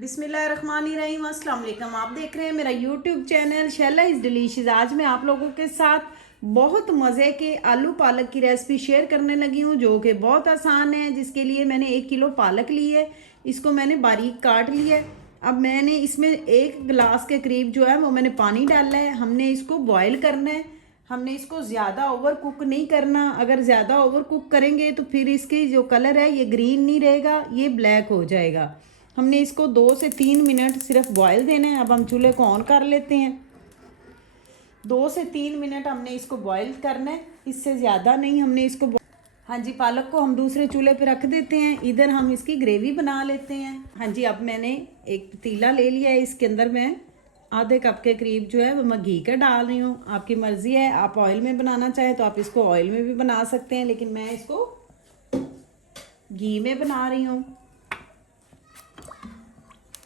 बिस्मिल्लाहिर्रहमानिर्रहीम, अस्सलाम वालेकुम। आप देख रहे हैं मेरा YouTube channel Shaila is delicious. आज मैं आप लोगों के साथ बहुत मज़े के आलू पालक की रेसिपी शेयर करने लगी हूँ, जो कि बहुत आसान है। जिसके लिए मैंने 1 किलो पालक ली है, इसको मैंने बारीक काट लिया है। अब मैंने इसमें 1 गिलास के करीब जो है वो मैंने पानी डाला है। हमने इसको बॉयल करना है। हमने इसको ज़्यादा ओवर कुक नहीं करना। अगर ज़्यादा ओवर कुक करेंगे तो फिर इसकी जो कलर है ये ग्रीन नहीं रहेगा, ये ब्लैक हो जाएगा। हमने इसको 2 से 3 मिनट सिर्फ बॉयल देना है। अब हम चूल्हे को ऑन कर लेते हैं। 2 से 3 मिनट हमने इसको बॉयल करना है, इससे ज़्यादा नहीं। हमने इसको हाँ जी, पालक को हम दूसरे चूल्हे पे रख देते हैं। इधर हम इसकी ग्रेवी बना लेते हैं। हाँ जी, अब मैंने एक पतीला ले लिया है। इसके अंदर मैं आधे कप के करीब जो है वो मैं घी का डाल रही हूँ। आपकी मर्ज़ी है, आप ऑयल में बनाना चाहें तो आप इसको ऑयल में भी बना सकते हैं, लेकिन मैं इसको घी में बना रही हूँ।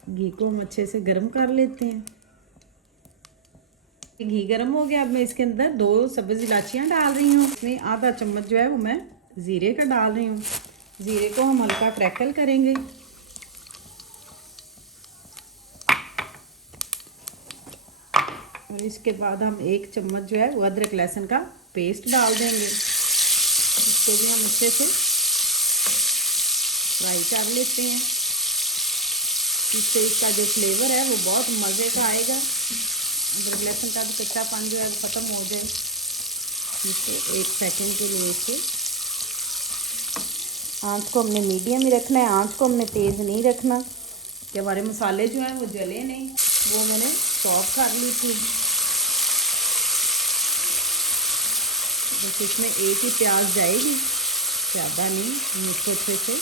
घी को हम अच्छे से गर्म कर लेते हैं। घी गर्म हो गया। अब मैं इसके अंदर 2 सब्ज़ इलाचियाँ डाल रही हूँ। इसमें आधा चम्मच जो है वो मैं ज़ीरे का डाल रही हूँ। ज़ीरे को हम हल्का क्रैकल करेंगे। और इसके बाद हम 1 चम्मच जो है वो अदरक लहसुन का पेस्ट डाल देंगे। इसको भी हम अच्छे से फ्राई कर लेते हैं। इससे इसका जो फ्लेवर है वो बहुत मज़े का आएगा। अदरक लहसुन का भी कच्चापन जो है वो ख़त्म हो जाए। इसको 1 सेकंड के लिए इसको आँच को हमने मीडियम ही रखना है। आँच को हमने तेज़ नहीं रखना कि हमारे मसाले जो हैं वो जले नहीं। वो मैंने चॉप कर ली थी। बस इसमें 1 ही प्याज जाएगी, ज़्यादा नहीं। इसको अच्छे से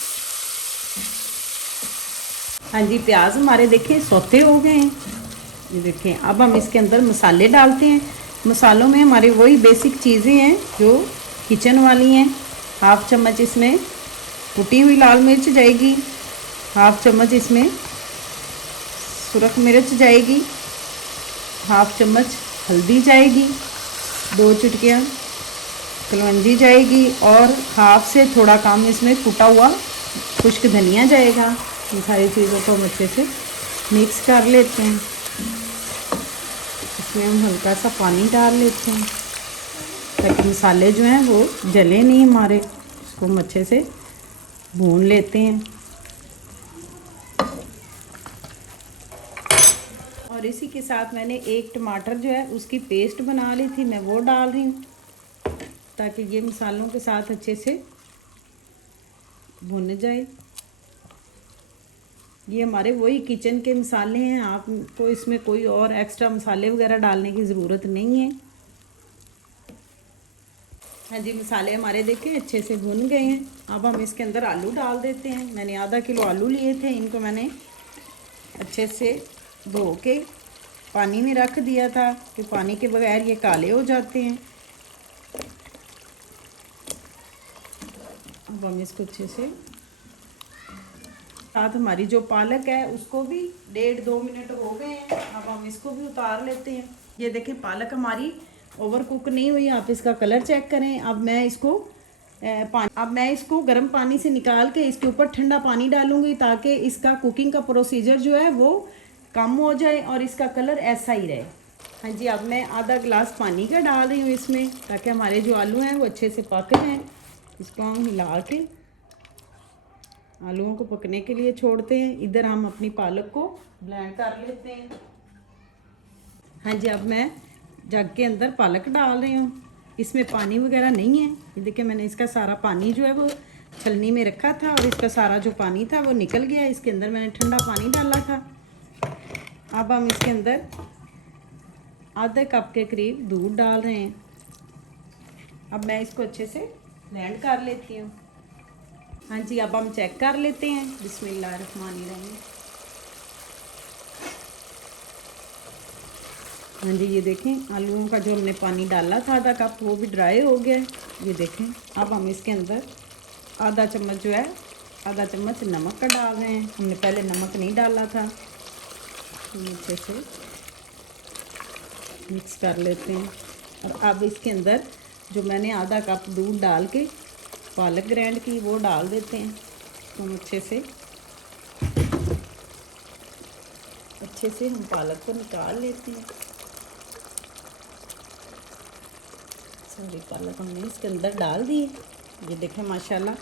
हाँ जी, प्याज हमारे देखें सौते हो गए हैं। ये देखें। अब हम इसके अंदर मसाले डालते हैं। मसालों में हमारे वही बेसिक चीज़ें हैं जो किचन वाली हैं। 1/2 चम्मच इसमें कुटी हुई लाल मिर्च जाएगी। 1/2 चम्मच इसमें सुरख मिर्च जाएगी। 1/2 चम्मच हल्दी जाएगी। 2 चुटकियाँ कलौंजी जाएगी। और 1/2 से थोड़ा कम इसमें कुटा हुआ खुश्क धनिया जाएगा। इन सारी चीज़ों को हम अच्छे से मिक्स कर लेते हैं। इसमें हम हल्का सा पानी डाल लेते हैं ताकि मसाले जो हैं वो जले नहीं हमारे। इसको हम अच्छे से भून लेते हैं। और इसी के साथ मैंने 1 टमाटर जो है उसकी पेस्ट बना ली थी, मैं वो डाल रही हूँ ताकि ये मसालों के साथ अच्छे से भुन जाए। ये हमारे वही किचन के मसाले हैं। आपको इसमें कोई और एक्स्ट्रा मसाले वगैरह डालने की ज़रूरत नहीं है। हाँ जी, मसाले हमारे देखिए अच्छे से भुन गए हैं। अब हम इसके अंदर आलू डाल देते हैं। मैंने आधा किलो आलू लिए थे। इनको मैंने अच्छे से धो के पानी में रख दिया था कि पानी के बगैर ये काले हो जाते हैं। अब हम इसको अच्छे से साथ हमारी जो पालक है उसको भी 1.5-2 मिनट हो गए हैं। अब हम इसको भी उतार लेते हैं। ये देखें, पालक हमारी ओवर कुक नहीं हुई। आप इसका कलर चेक करें। अब मैं इसको गर्म पानी से निकाल के इसके ऊपर ठंडा पानी डालूंगी ताकि इसका कुकिंग का प्रोसीजर जो है वो कम हो जाए और इसका कलर ऐसा ही रहे। हाँ जी, अब मैं आधा गिलास पानी का डाल रही हूँ इसमें ताकि हमारे जो आलू हैं वो अच्छे से पक जाएँ। इसको हम हिला के आलूओं को पकने के लिए छोड़ते हैं। इधर हम अपनी पालक को ब्लेंड कर लेते हैं। हाँ जी, अब मैं जग के अंदर पालक डाल रही हूँ। इसमें पानी वगैरह नहीं है। ये देखिए, मैंने इसका सारा पानी जो है वो छलनी में रखा था और इसका सारा जो पानी था वो निकल गया। इसके अंदर मैंने ठंडा पानी डाला था। अब हम इसके अंदर आधे कप के करीब दूध डाल रहे हैं। अब मैं इसको अच्छे से ब्लेंड कर लेती हूँ। हाँ जी, अब हम चेक कर लेते हैं। बिस्मिल्लाहिर्रहमानिर्रहीम। हाँ जी, ये देखें, आलूओं का जो हमने पानी डाला था आधा कप वो भी ड्राई हो गया है। ये देखें। अब हम इसके अंदर आधा चम्मच नमक का डाल रहे हैं। हमने पहले नमक नहीं डाला था। अच्छे से मिक्स कर लेते हैं। और अब इसके अंदर जो मैंने आधा कप दूध डाल के पालक ग्राइंड की वो डाल देते हैं। तो हम अच्छे से अच्छे से हम पालक को निकाल लेते हैं। सारी पालक हमने इसके अंदर डाल दी है। ये देखें माशाल्लाह,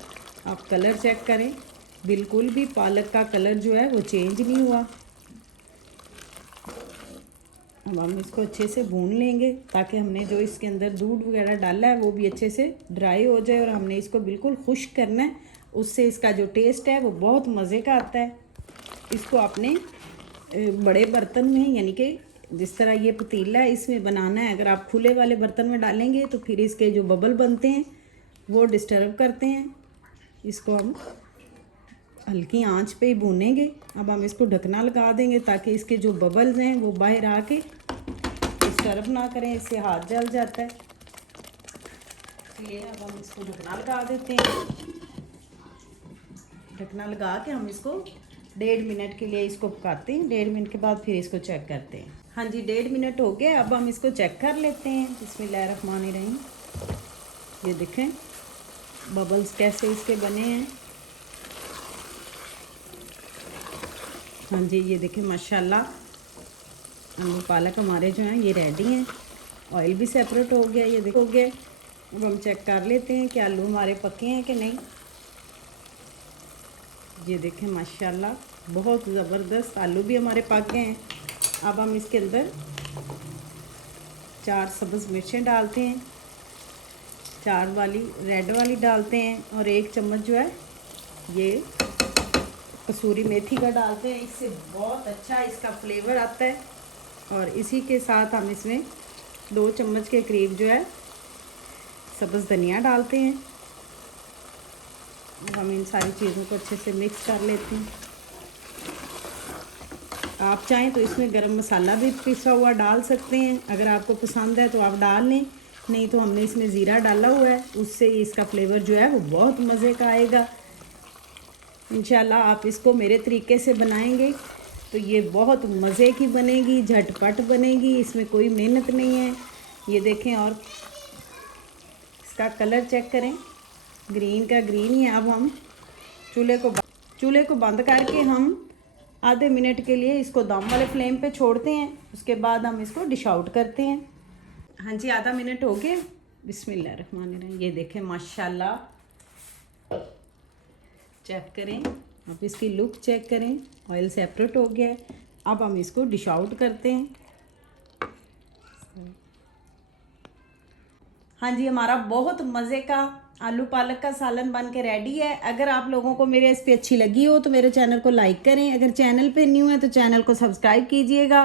आप कलर चेक करें, बिल्कुल भी पालक का कलर जो है वो चेंज नहीं हुआ। अब हम इसको अच्छे से भून लेंगे ताकि हमने जो इसके अंदर दूध वगैरह डाला है वो भी अच्छे से ड्राई हो जाए, और हमने इसको बिल्कुल खुश्क करना है। उससे इसका जो टेस्ट है वो बहुत मज़े का आता है। इसको आपने बड़े बर्तन में, यानी कि जिस तरह ये पतीला है इसमें बनाना है। अगर आप खुले वाले बर्तन में डालेंगे तो फिर इसके जो बबल बनते हैं वो डिस्टर्ब करते हैं। इसको हम हल्की आंच पे ही भूनेंगे। अब हम इसको ढकना लगा देंगे ताकि इसके जो बबल्स हैं वो बाहर आके डिस्टर्ब ना करें, इससे हाथ जल जाता है। इसलिए अब हम इसको ढकना लगा देते हैं। ढकना लगा के हम इसको 1.5 मिनट के लिए इसको पकाते हैं। 1.5 मिनट के बाद फिर इसको चेक करते हैं। हाँ जी, 1.5 मिनट हो गया। अब हम इसको चेक कर लेते हैं। बिस्मिल्लाहिर्रहमानिर्रहीम। ये देखें बबल्स कैसे इसके बने हैं। हाँ जी, ये देखें माशाल्लाह, आलू पालक हमारे जो हैं ये रेडी हैं। ऑयल भी सेपरेट हो गया, ये देखो हो गया। अब हम चेक कर लेते हैं कि आलू हमारे पके हैं कि नहीं। ये देखें माशाल्लाह, बहुत ज़बरदस्त आलू भी हमारे पक गए हैं। अब हम इसके अंदर 4 सब्ज़ मिर्चें डालते हैं, 4 वाली रेड वाली डालते हैं, और 1 चम्मच जो है ये कसूरी मेथी का डालते हैं। इससे बहुत अच्छा इसका फ्लेवर आता है। और इसी के साथ हम इसमें 2 चम्मच के करीब जो है सब्ज़ धनिया डालते हैं। हम इन सारी चीज़ों को अच्छे से मिक्स कर लेते हैं। आप चाहें तो इसमें गरम मसाला भी पिसा हुआ डाल सकते हैं, अगर आपको पसंद है तो आप डाल लें, नहीं तो हमने इसमें ज़ीरा डाला हुआ है, उससे इसका फ्लेवर जो है वो बहुत मज़े का आएगा। इंशाल्लाह आप इसको मेरे तरीके से बनाएंगे तो ये बहुत मज़े की बनेगी, झटपट बनेगी, इसमें कोई मेहनत नहीं है। ये देखें, और इसका कलर चेक करें, ग्रीन का ग्रीन ही है। अब हम चूल्हे को बंद करके हम आधे मिनट के लिए इसको दम वाले फ्लेम पे छोड़ते हैं। उसके बाद हम इसको डिश आउट करते हैं। हाँ जी, आधा मिनट हो गया। बिस्मिल्लाहिर्रहमानिर्रहीम। ये देखें माशाल्लाह, चेक करें, आप इसकी लुक चेक करें, ऑयल सेपरेट हो गया है। अब हम इसको डिश आउट करते हैं। हाँ जी, हमारा बहुत मज़े का आलू पालक का सालन बन के रेडी है। अगर आप लोगों को मेरी रेसिपी अच्छी लगी हो तो मेरे चैनल को लाइक करें, अगर चैनल पे न्यू है तो चैनल को सब्सक्राइब कीजिएगा।